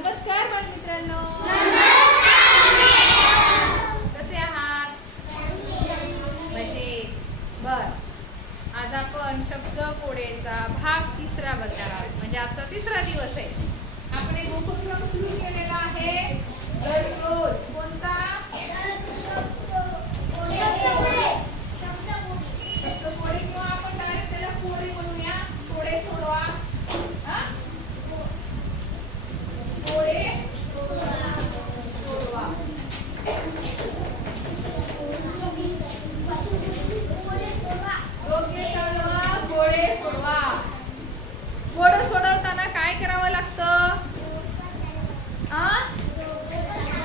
नमस्कार बालमित्रांनो, कसे आहात? म्हणजे बर, आज आपण शब्द कोडेचा भाग 3 बघणार आहोत. म्हणजे आजचा 3रा दिवस आहे. आपण एक उपक्रम सुरू केलेला आहे. दररोज कोणता? शब्द कोडे किंवा आपण डायरेक्ट त्याला कोडे म्हणूया. कोडे सोडवा. कोडे सोडवा. डोके चालवा, कोडे सोडवा. कोडे सोडवताना काय करावं लागतं?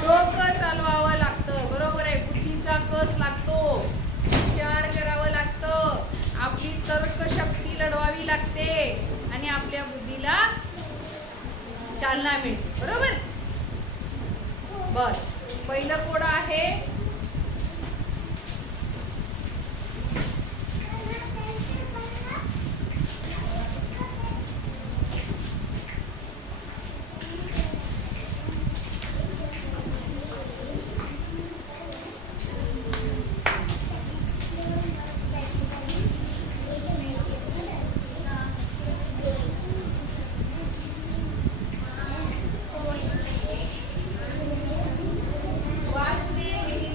डोकं चालवावं लागतं. बरोबर आहे. बुद्धीचा कस लागतो. विचार करावं लागतं. आपली तर्कशक्ती लढवावी लागते आणि आपल्या बुद्धीला चालना मिळते. बरोबर. बर, पहिलं कोड आहे वाचणे, लिहिणे,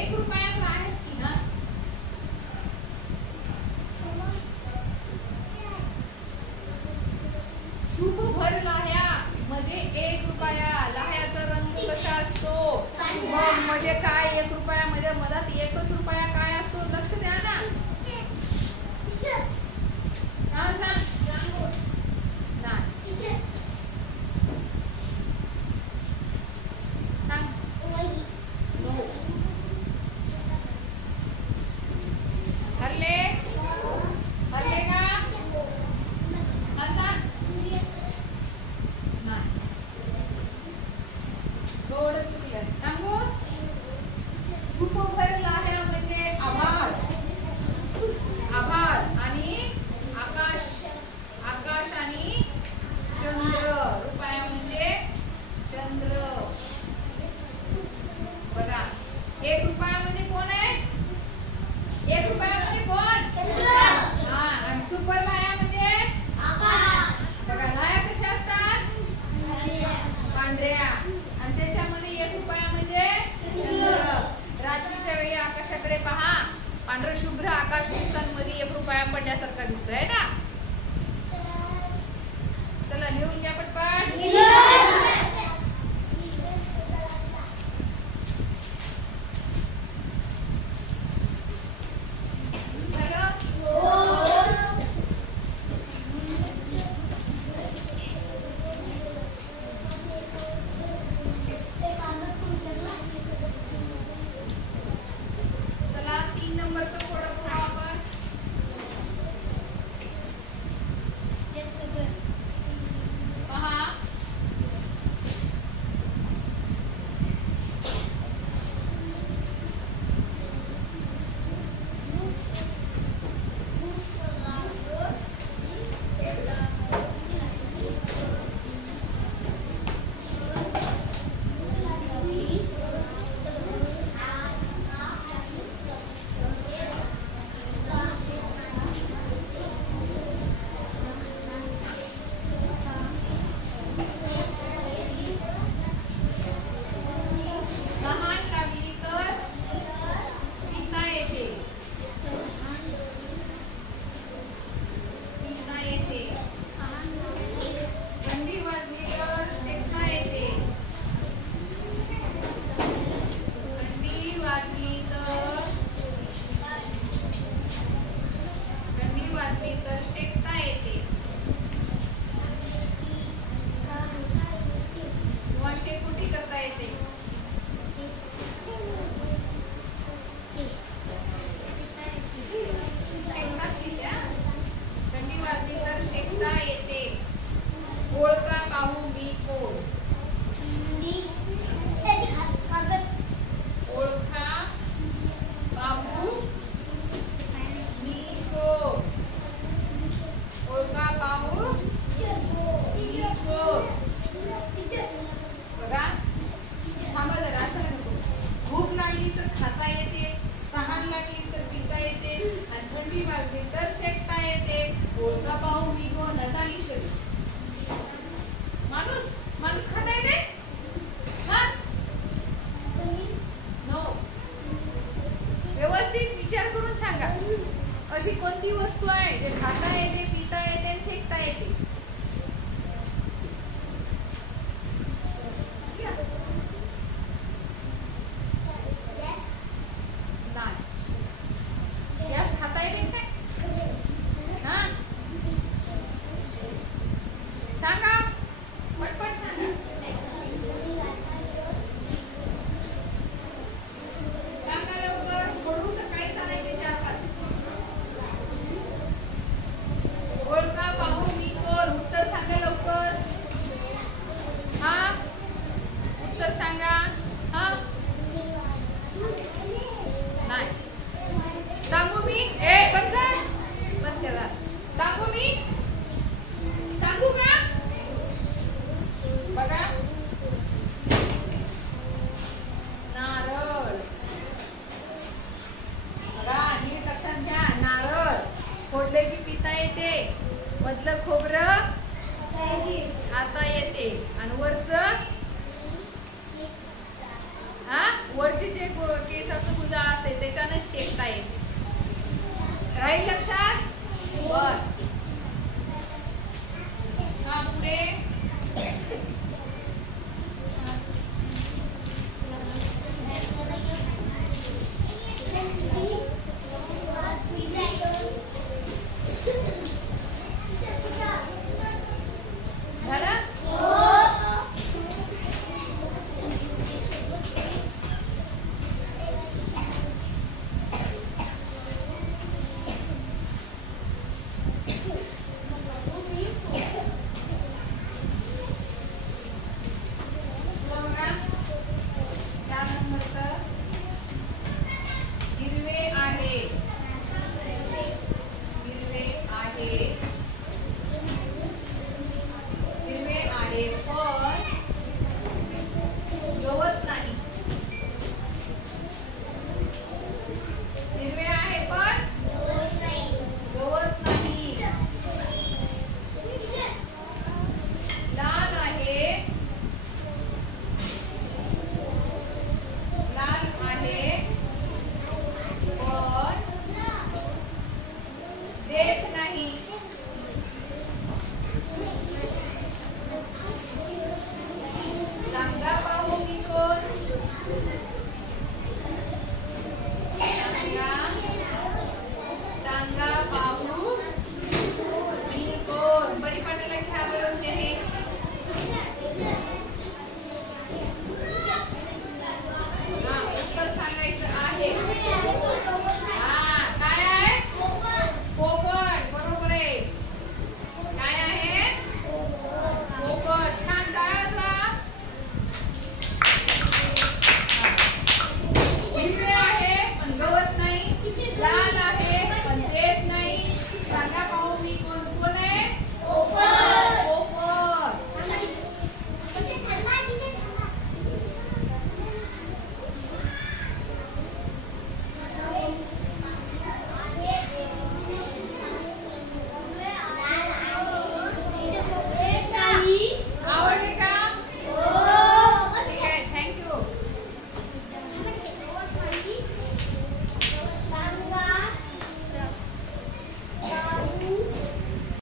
1 रुपया तर आहेच की ना. सूपभर लाह्या मध्ये 1 रुपया. लाह्याचा रंग कसा असतो? मग म्हणजे काय 1 रुपयामध्ये मधात 1च रुपया काय असतो? लक्ष द्या ना. हा सांग. हरले हरले का? हा सांग. नाही. थोडं चुकलं. सांगू. सूपभर लाह्या म्हणजे आभाळ. आभाळ आणि आकाश. आकाश आणि चंद्र. रुपया म्हणजे चंद्र. बघा 1 रुपया म्हणजे कोण आहे? 1 रुपया म्हणजे कोण? चंद्र. हा आणि सुपर लाह्या म्हणजे आकाश. बघा लाह्या कशा असतात? पांढऱ्या. आणि त्याच्यामध्ये 1 रुपया म्हणजे चंद्र. रात्रीच्या वेळी आकाशाकडे पहा. पांढरं शुभ्र आकाश दिवसांमध्ये 1 रुपया पडल्यासारखा दिसतोय ना. चला लिहून घ्या पटपट. चला 3 नंबरचं थोडं बघू आपण. पहा तहान लागली तर पिता येते. पिता येते. थंडी वाजली तर शेकता येते. थंडी वाजली तर शेकता येते. किंवा शेकोटी करता येते. थंडी वाजली तर शेकता येते. ओळखा पाहू मी कोण. ओळखा पाहू मी कोण. ओळखा पाहू मी कोण. बघा थांबा जरा. असं नको. भूक लागली तर खाता येते. तहान लागली तर पिता येते. आणि थंडी वाजली तर शेकता येते. ओळखा पाहू मी कोण. असा विषय. माणूस खाता येते? नो. व्यवस्थित विचार करून सांगा. अशी कोणती वस्तू आहे जे खाता येते, पिता येते आणि शेकता येते? गॅस खाता येते काय? हा सांगा पटपट सांगा. सांगा लवकर. हळू सकाळी चालायचे 4-5. ओळखा पाहू मी कोण. केसाचं गुजाळ असेल त्याच्यानं शेकता येते. राहील लक्षात? बर का पुढे